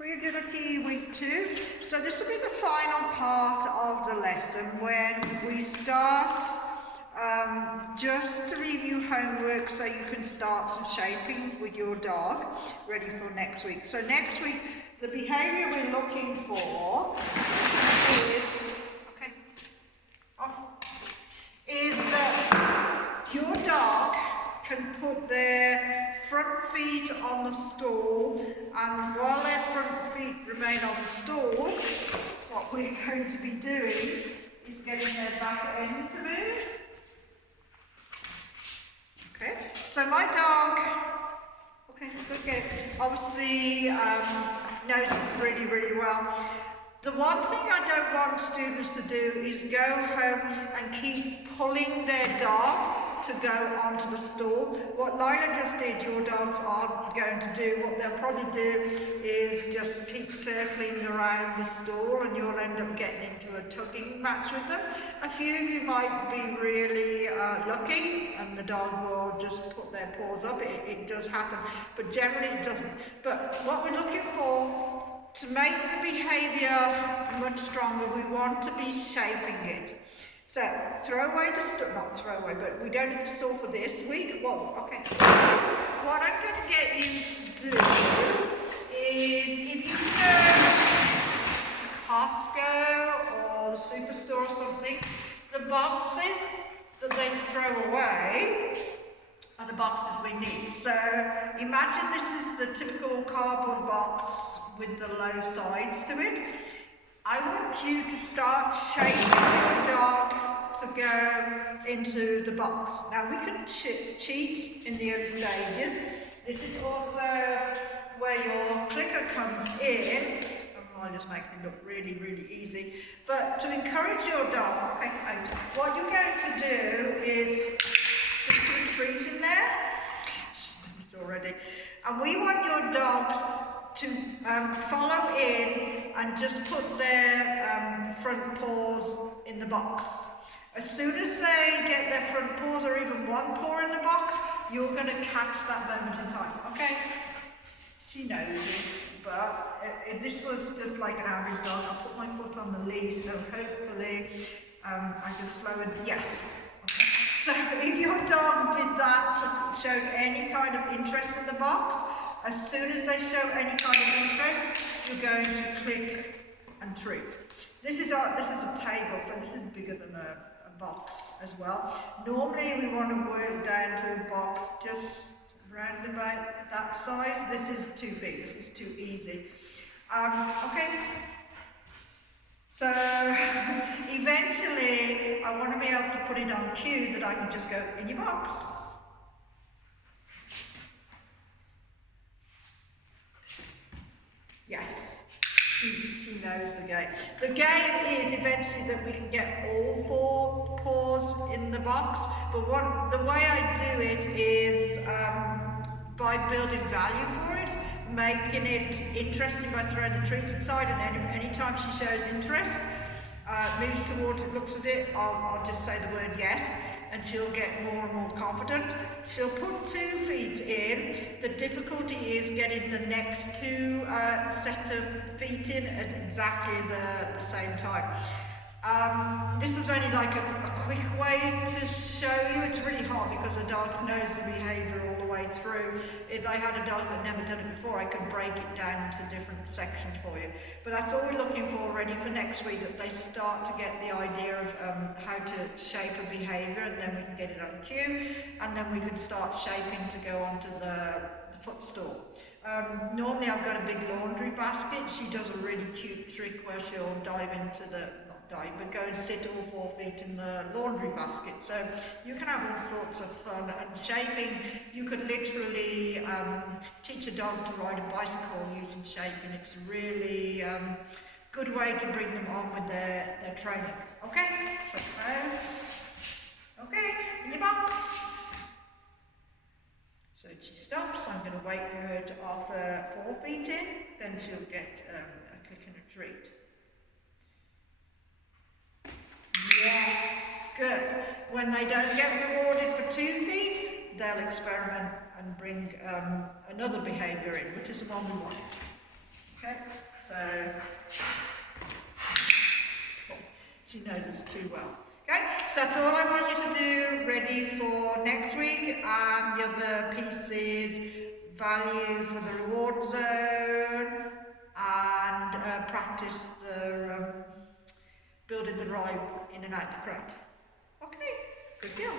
Pre-agility week 2. So this will be the final part of the lesson when we start just to leave you homework so you can start some shaping with your dog ready for next week. So next week the behaviour we're looking for is that your dog can put their front feet on the stool, and while their front feet remain on the stool, what we're going to be doing is getting their back end to move. Okay, so my dog, obviously knows this really, really well. The one thing I don't want students to do is go home and keep pulling their dog to go onto the stool. What Lila just did, your dogs aren't going to do. What they'll probably do is just keep circling around the stool, and you'll end up getting into a tugging match with them. A few of you might be really lucky and the dog will just put their paws up. It does happen, but generally it doesn't. But what we're looking for, to make the behaviour much stronger, we want to be shaping it. So, throw away the stool, not throw away, but we don't need the stool for this week. Well, okay. What I'm going to get you to do is, if you go to Costco or the Superstore or something, the boxes that they throw away are the boxes we need. So, imagine this is the typical cardboard box with the low sides to it. I want you to start shaping your dog to go into the box. Now we can cheat in the early stages. This is also where your clicker comes in. I'll just make it look really, really easy. But to encourage your dog, what you're going to do is just put a treat in there. Just already. And we want your dogs to follow in and just put their front paws in the box. As soon as they get their front paws or even one paw in the box, you're going to catch that moment in time, okay? She knows it, but if this was just like an average dog, I'll put my foot on the leash, so hopefully I just slow it, yes. Okay. So if your dog did that, showed any kind of interest in the box, as soon as they show any kind of interest, you're going to click and treat. This is a table, so this is bigger than a box as well. Normally we want to work down to a box just round about that size. This is too big, this is too easy. Okay. So eventually I want to be able to put it on cue that I can just go in your box. Yes, she knows the game. The game is eventually that we can get all 4 paws in the box, but the way I do it is by building value for it, making it interesting by throwing the treats inside, and anytime she shows interest, moves towards it, looks at it, I'll just say the word yes, and she'll get more and more confident. She'll put 2 feet in. The difficulty is getting the next 2 set of feet in at exactly the same time. This is only like a quick way to show you. It's really hard because the dog knows the behaviour all the way through. If I had a dog that never done it before, I could break it down into different sections for you. But that's all we're looking for ready for next week, that they start to get the idea of how to shape a behaviour, and then we can get it on cue, and then we can start shaping to go onto the footstool. Normally I've got a big laundry basket. She does a really cute trick where she'll dive into but go and sit all 4 feet in the laundry basket. So you can have all sorts of fun, and shaping, you could literally teach a dog to ride a bicycle using shaping. It's a really good way to bring them on with their training. Okay, so okay, in your box. So she stops. I'm going to wait for her to offer 4 feet in, then she'll get a click and a treat. Yes, good. When they don't get rewarded for 2 feet, they'll experiment and bring another behaviour in, which is the one we want. Okay, so she knows this too well. Okay, so that's all I want you to do, ready for next week. And the other piece is value for the reward zone and practice the building the drive in and out the crowd. Okay, good deal.